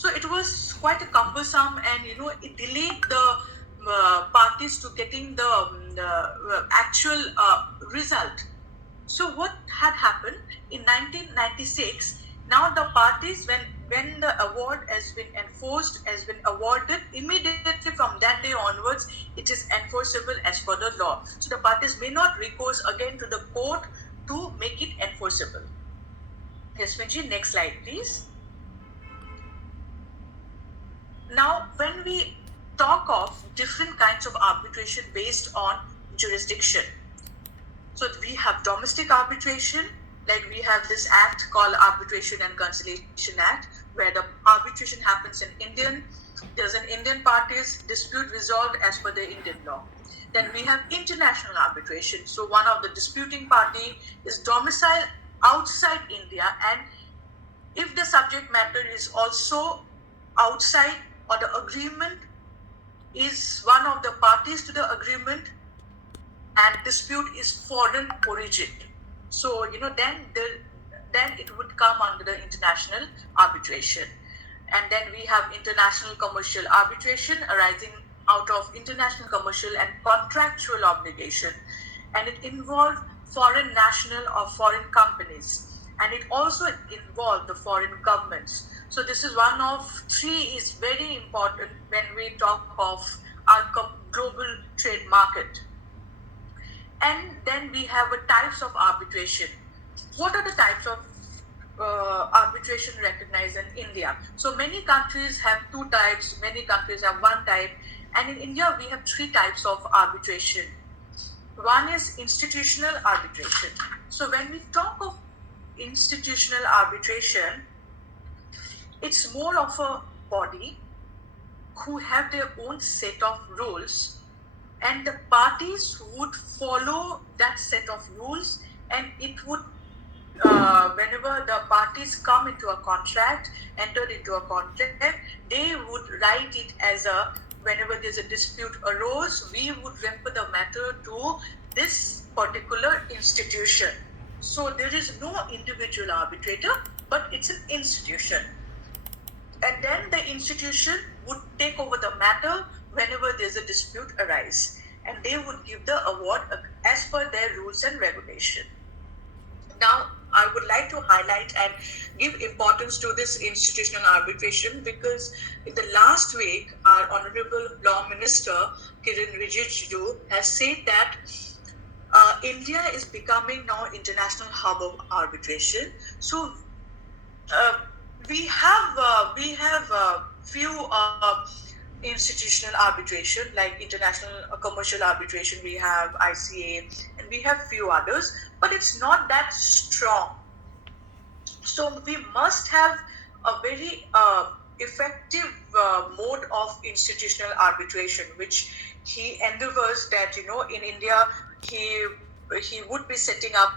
So it was quite a cumbersome, and it delayed the parties to getting the actual result. So what had happened in 1996? Now the parties, when the award has been enforced, has been awarded, immediately from that day onwards, it is enforceable as per the law. So the parties may not recourse again to the court to make it enforceable. Yes, Minji, next slide, please. Now, when we talk of different kinds of arbitration based on jurisdiction, so we have domestic arbitration, like we have this act called Arbitration and Conciliation Act, where the arbitration happens in Indian. There's an Indian parties dispute resolved as per the Indian law. Then we have international arbitration. So one of the disputing party is domiciled outside India, and if the subject matter is also outside, or the agreement is one of the parties to the agreement, and dispute is foreign origin, so then it would come under the international arbitration. And then we have international commercial arbitration arising out of international commercial and contractual obligation, and it involves foreign national or foreign companies, and it also involves the foreign governments. So this is one of three, is very important when we talk of our global trade market. And then we have types of arbitration. What are the types of arbitration recognized in India? So many countries have two types, many countries have one type, and in India we have three types of arbitration. One is institutional arbitration. So when we talk of institutional arbitration, it's more of a body who have their own set of rules, and the parties would follow that set of rules, and it would whenever the parties come into a contract, enter into a contract, they would write it as a, whenever there's a dispute arose, we would refer the matter to this particular institution. So there is no individual arbitrator, but it's an institution. And then the institution would take over the matter whenever there's a dispute arise, and they would give the award as per their rules and regulation. Now, I would like to highlight and give importance to this institutional arbitration, because in the last week, our Honorable Law Minister Kiran Rijiju has said that India is becoming now international hub of arbitration. So we have few institutional arbitration, like international commercial arbitration, we have ICA, and we have few others, but it's not that strong. So we must have a very effective mode of institutional arbitration, which he endeavors that in India he would be setting up